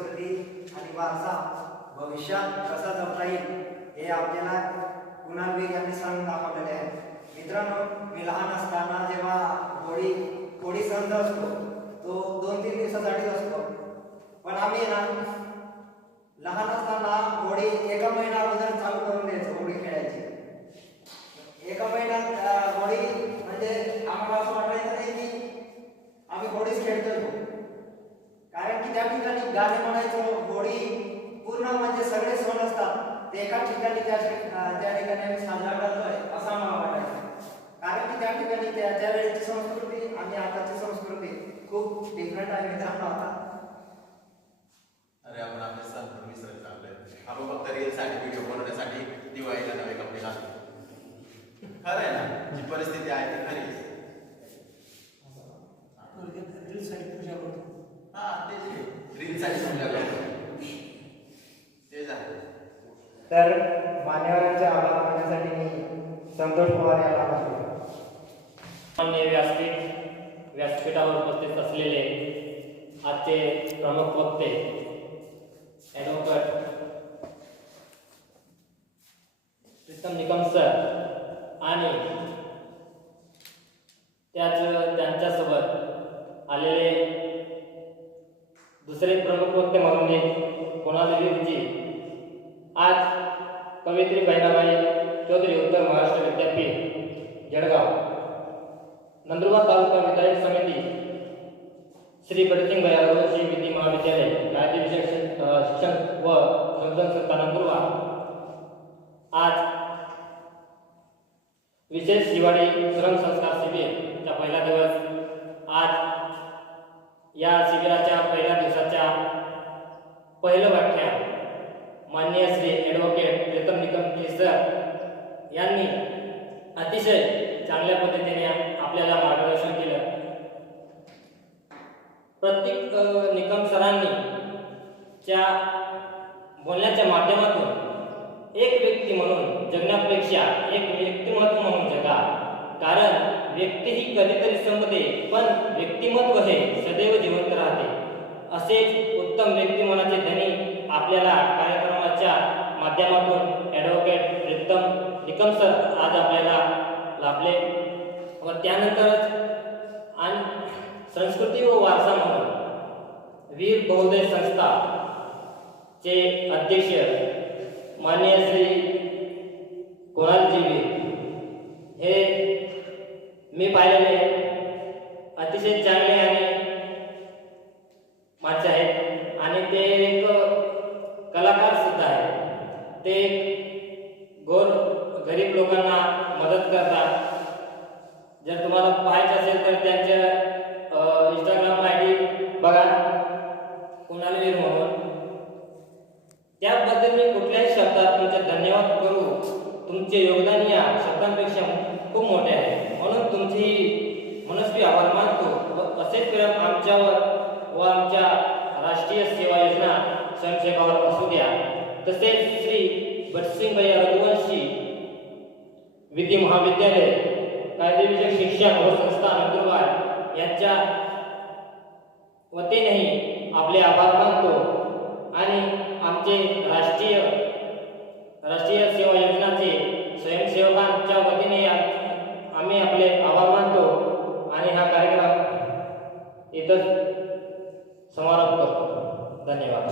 संस्कृती आणि वारसा भविष्यात कसा जपता येईल हे आपल्याला कुणाल वीर यांनी सांगून दाखवलेले आहे. मित्रांनो, मी लहान असताना जेव्हा होळी सण जो असतो तो 2-3 दिवसासाठी असतो, पण आम्ही ना लहान असताना होळी 1 महिना अगोदर चालू करून द्यायचो होळी खेळायची. 1 महिन्यात होळी म्हणजे आम्हाला असं वाटायचं नाही की आम्ही होळीच खेळतोय, कारण की त्या ठिकाणी गाणे म्हणायचो. होळी पूर्ण म्हणजे सगळे सण असतात ते एका ठिकाणी त्या ठिकाणी आम्ही साजरा करतोय असं आम्हाला वाटायचं, कारण की त्या ठिकाणी त्यावेळेची संस्कृती आणि आताची संस्कृती खूप डिफरंट आहे मित्रांनो. आता अरे आपण आपले सण पण विसरत चाललोय. आपण फक्त रील्ससाठी व्हिडिओ बनवण्यासाठी दिवाळीला नवे कपडे घालतो. खरं आहे ना, जी परिस्थिती आहे ती खरी. रील्ससाठी पूजा करतो. तेच रील्ससाठी पूजा करतो, तेच आहे. तर मान्यवरांचे आभार मानण्यासाठी मी संतोष पवार याला मानतो. माननीय व्यासपीठावर उपस्थित असलेले आजचे प्रमुख वक्ते ॲडव्होकेट प्रीतम निकम सर आणि त्यांच्यासोबत आलेले दुसरे प्रमुख वक्ते म्हणून कुणाल वीरजी. आज कवयित्री बहिणाबाई चौधरी उत्तर महाराष्ट्र विद्यापीठ जळगाव, नंदुरबार तालुका विधायक समिती, श्री भटसिंग रघुवंशी विधी महाविद्यालय, कायदेविषयक शिक्षण व संशोधन संस्था नंदुरबार आज विशेष हिवाळी श्रम संस्कार शिबिरचा पहिला दिवस. आज या शिबिराच्या पहिल्या दिवसाच्या पहिलं व्याख्यान माननीय श्री ॲडव्होकेट प्रीतम निकम सर यांनी अतिशय चांगल्या पद्धतीने आपल्याला मार्गदर्शन केलं. प्रत्येक निकम सरांनी च्या बोलण्याच्या माध्यमातून एक व्यक्ती म्हणून जगण्यापेक्षा एक व्यक्तिमत्व म्हणून जगा, कारण व्यक्ती ही कधीतरी संपते पण व्यक्तिमत्व हे सदैव जिवंत राहते. असेच उत्तम व्यक्तिमत्वाचे धनी आपल्याला कार्यक्रमाच्या माध्यमातून ॲडव्होकेट प्रीतम निकम सर आज आपल्याला लाभले. व त्यानंतरच आणि संस्कृती व वारसा म्हणून वीर बहुदय संस्था चे अध्यक्ष माननीय श्री कुणालजी वीर हे मी पाहिलेले अतिशय चांगले आणि माणसं आहेत आणि ते एक कलाकार सुद्धा आहेत. ते गरीब लोकांना मदत करतात. जर तुम्हाला पाहायचं असेल तर त्यांच्या इंस्टाग्राम ID बघा, कुणाल वीर म्हणून. त्याबद्दल मी कुठल्याही शब्दात तुमचे धन्यवाद करू. तुमचे योगदान या शब्दांपेक्षा खूप मोठे आहे, म्हणून तुमची मनस्वी आभार मानतो. व असेच प्रेम आमच्यावर व आमच्या राष्ट्रीय सेवा योजना स्वयंसेवकावर असू द्या. तसेच श्री भटसिंग रघुवंशी विधी महाविद्यालय, कायदेविषयक शिक्षण व संस्था नंदुरबार यांच्या वतीनेही आपले आभार मानतो आणि आमचे राष्ट्रीय सेवा योजनाचे स्वयंसेवकांच्या वतीने आम्ही आपले आभार मानतो आणि हा कार्यक्रम इथंच समारोप करतो. धन्यवाद.